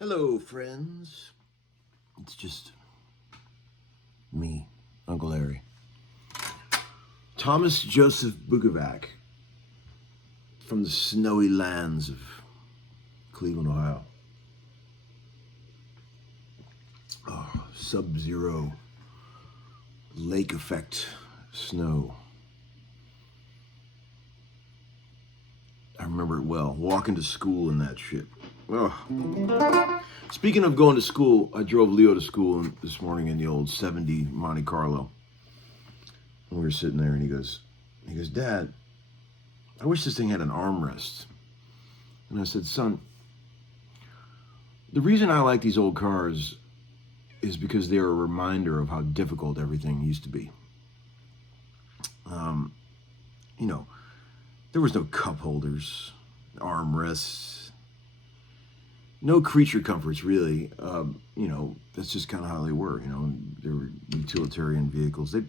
Hello, friends. It's just me, Uncle Larry. Thomas Joseph Bukovac from the snowy lands of Cleveland, Ohio. Oh, sub-zero lake effect snow. I remember it well, walking to school in that shit. Oh. Speaking of going to school, I drove Leo to school this morning in the old 70 Monte Carlo. And we were sitting there and he goes, Dad, I wish this thing had an armrest. And I said, son, the reason I like these old cars is because they're a reminder of how difficult everything used to be. You know, there was no cup holders, armrests, no creature comforts, really. You know, that's just kind of how they were. You know, they were utilitarian vehicles. They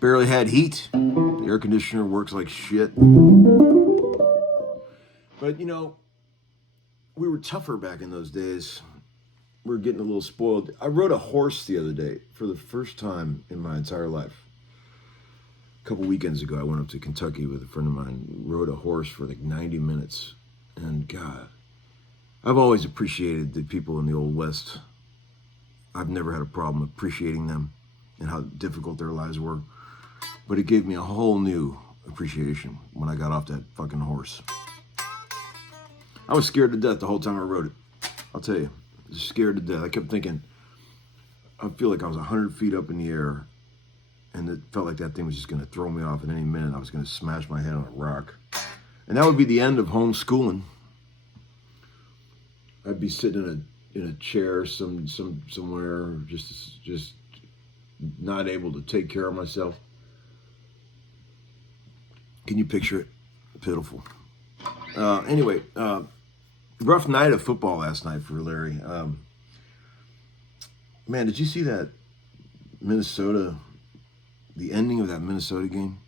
barely had heat. The air conditioner works like shit. But, you know, we were tougher back in those days. We were getting a little spoiled. I rode a horse the other day for the first time in my entire life. A couple weekends ago, I went up to Kentucky with a friend of mine, rode a horse for like 90 minutes. And God, I've always appreciated the people in the Old West. I've never had a problem appreciating them and how difficult their lives were. But it gave me a whole new appreciation when I got off that fucking horse. I was scared to death the whole time I rode it. I'll tell you, I was scared to death. I kept thinking, I feel like I was 100 feet up in the air, and it felt like that thing was just going to throw me off at any minute. I was going to smash my head on a rock. And that would be the end of homeschooling. I'd be sitting in a chair somewhere, just not able to take care of myself. Can you picture it? Pitiful. Anyway, rough night of football last night for Larry. Man, did you see that the ending of that Minnesota game?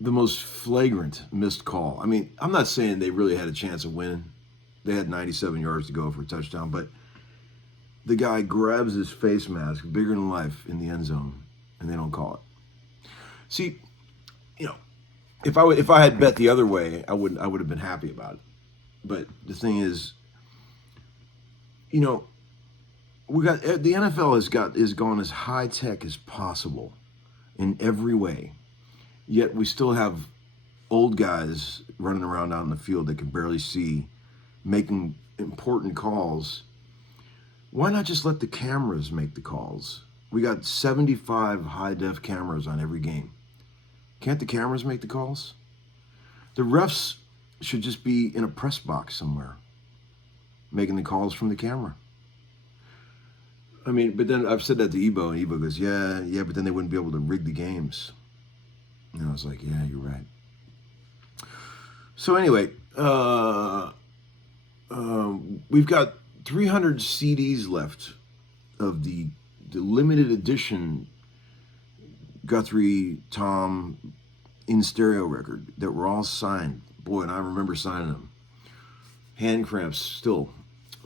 The most flagrant missed call. I mean, I'm not saying they really had a chance of winning. They had 97 yards to go for a touchdown, but the guy grabs his face mask, bigger than life, in the end zone, and they don't call it. See, you know, if I had bet the other way, I would have been happy about it. But the thing is, you know, the NFL has gone as high tech as possible in every way. Yet we still have old guys running around out in the field that can barely see, making important calls. Why not just let the cameras make the calls? We got 75 high-def cameras on every game. Can't the cameras make the calls? The refs should just be in a press box somewhere, making the calls from the camera. I mean, but then I've said that to Ebo, and Ebo goes, yeah, but then they wouldn't be able to rig the games. And I was like, yeah, you're right. So anyway, we've got 300 CDs left of the limited edition Guthrie Tom in stereo record that were all signed. Boy, and I remember signing them. Hand cramps still.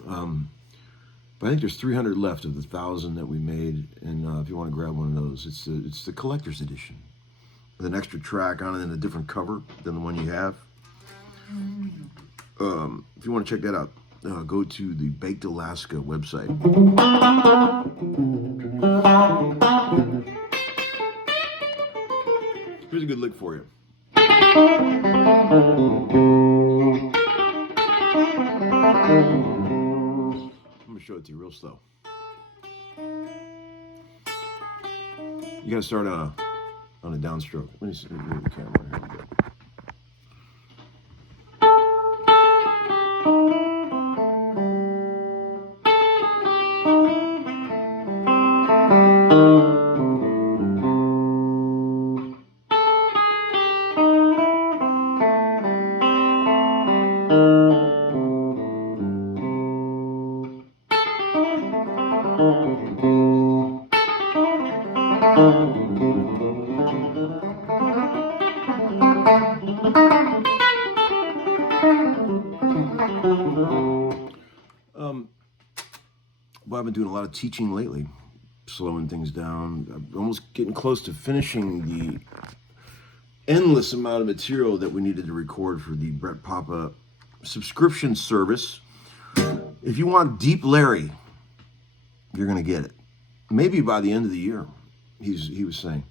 But I think there's 300 left of the 1,000 that we made, and if you want to grab one of those, it's the collector's edition with an extra track on it and a different cover than the one you have. If you want to check that out, go to the Baked Alaska website. Here's a good lick for you. I'm gonna show it to you real slow. You gotta start on a downstroke. Let me see the camera. Here we go. Well, I've been doing a lot of teaching lately, slowing things down. I'm almost getting close to finishing the endless amount of material that we needed to record for the Brett Papa subscription service. If you want Deep Larry, you're going to get it. Maybe by the end of the year, he was saying.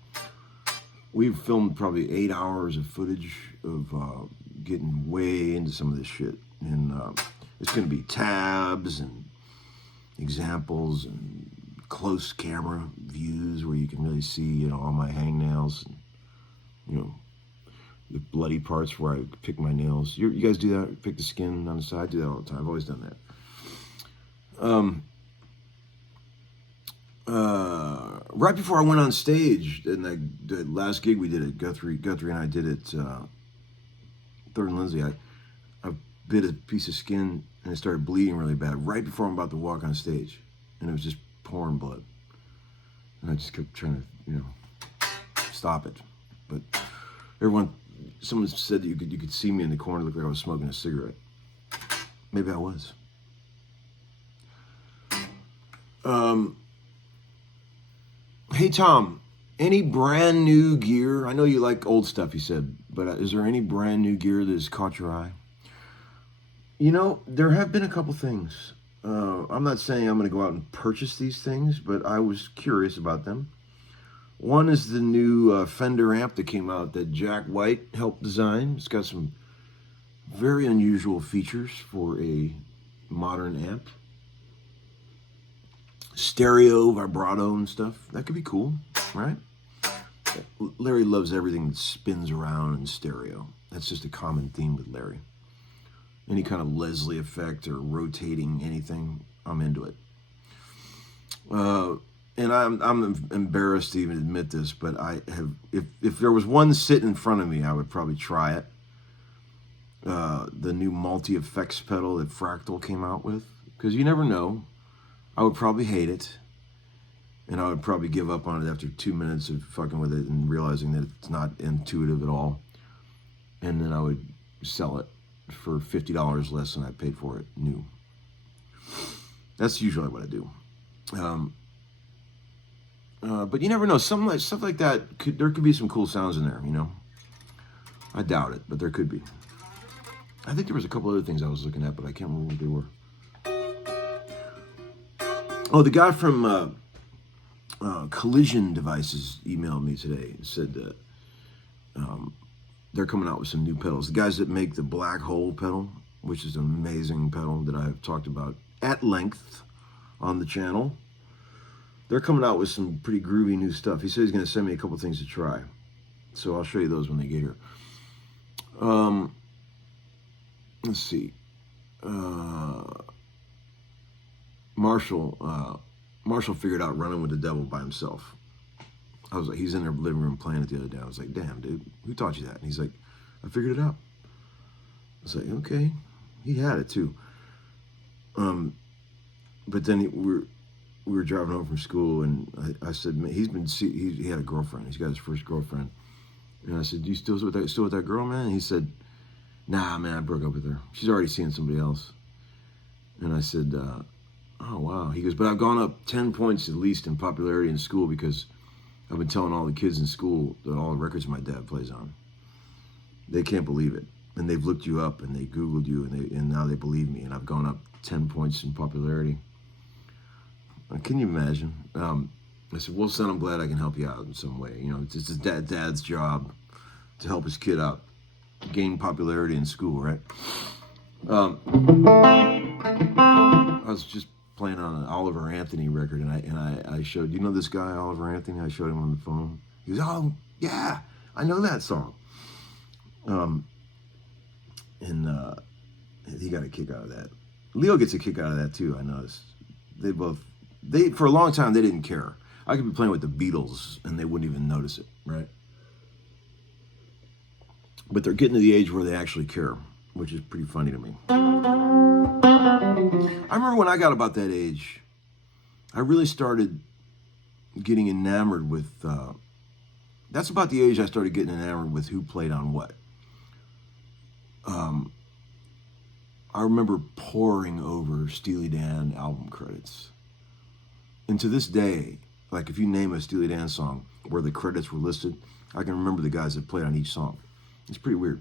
We've filmed probably 8 hours of footage of getting way into some of this shit. And it's going to be tabs and examples and close camera views where you can really see, all my hangnails and, the bloody parts where I pick my nails. You guys do that? Pick the skin on the side? I do that all the time. I've always done that. Right before I went on stage, and the last gig we did at Guthrie and I did it, Third and Lindsay, I bit a piece of skin and it started bleeding really bad right before I'm about to walk on stage, and it was just pouring blood. And I just kept trying to, stop it. But someone said that you could see me in the corner, look like I was smoking a cigarette. Maybe I was. Hey Tom, any brand new gear? I know you like old stuff, he said, but is there any brand new gear that has caught your eye? There have been a couple things. I'm not saying I'm going to go out and purchase these things, but I was curious about them. One is the new Fender amp that came out that Jack White helped design. It's got some very unusual features for a modern amp. Stereo, vibrato and stuff. That could be cool, right? Larry loves everything that spins around in stereo. That's just a common theme with Larry. Any kind of Leslie effect or rotating anything, I'm into it. And I'm embarrassed to even admit this, but I have, if there was one sitting in front of me, I would probably try it. The new multi-effects pedal that Fractal came out with, because you never know. I would probably hate it, and I would probably give up on it after 2 minutes of fucking with it and realizing that it's not intuitive at all. And then I would sell it for $50 less than I paid for it new. That's usually what I do. But you never know. Stuff like that, there could be some cool sounds in there, I doubt it, but there could be. I think there was a couple other things I was looking at, but I can't remember what they were. Oh, the guy from Collision Devices emailed me today and said that they're coming out with some new pedals. The guys that make the Black Hole pedal, which is an amazing pedal that I've talked about at length on the channel, they're coming out with some pretty groovy new stuff. He said he's going to send me a couple things to try. So I'll show you those when they get here. Let's see. Marshall figured out Running with the Devil by himself. I was like, he's in their living room playing it the other day. I was like, damn, dude, who taught you that? And he's like, I figured it out. I was like, okay. He had it too. But then we were driving home from school, and I said, man, he had a girlfriend. He's got his first girlfriend. And I said, do you still with that girl, man? And he said, nah, man, I broke up with her. She's already seeing somebody else. And I said, oh, wow. He goes, but I've gone up 10 points at least in popularity in school because I've been telling all the kids in school that all the records my dad plays on. They can't believe it. And they've looked you up and they Googled you and now they believe me. And I've gone up 10 points in popularity. Can you imagine? I said, well, son, I'm glad I can help you out in some way. You know, it's his dad's job to help his kid out, gain popularity in school, right? I was just playing on an Oliver Anthony record, and I showed, you know this guy, Oliver Anthony? I showed him on the phone. He goes, oh, yeah, I know that song. And he got a kick out of that. Leo gets a kick out of that, too, I noticed. For a long time, they didn't care. I could be playing with the Beatles, and they wouldn't even notice it, right? But they're getting to the age where they actually care, which is pretty funny to me. I remember when I got about that age, I really started getting enamored with, that's about the age I started getting enamored with who played on what. I remember poring over Steely Dan album credits. And to this day, like if you name a Steely Dan song where the credits were listed, I can remember the guys that played on each song. It's pretty weird.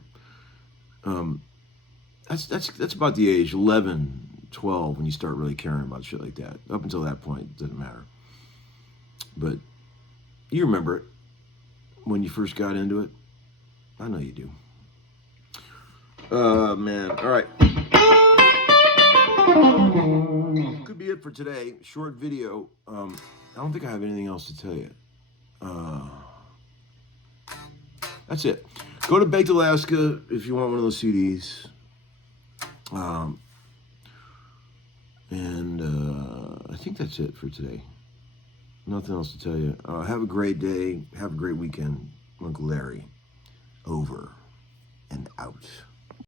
That's about the age, 11, 12, when you start really caring about shit like that. Up until that point, it doesn't matter. But you remember it when you first got into it. I know you do. Man. All right. Could be it for today. Short video. I don't think I have anything else to tell you. That's it. Go to Baked Alaska if you want one of those CDs. I think that's it for today. Nothing else to tell you. Have a great day. Have a great weekend. Uncle Larry. Over and out.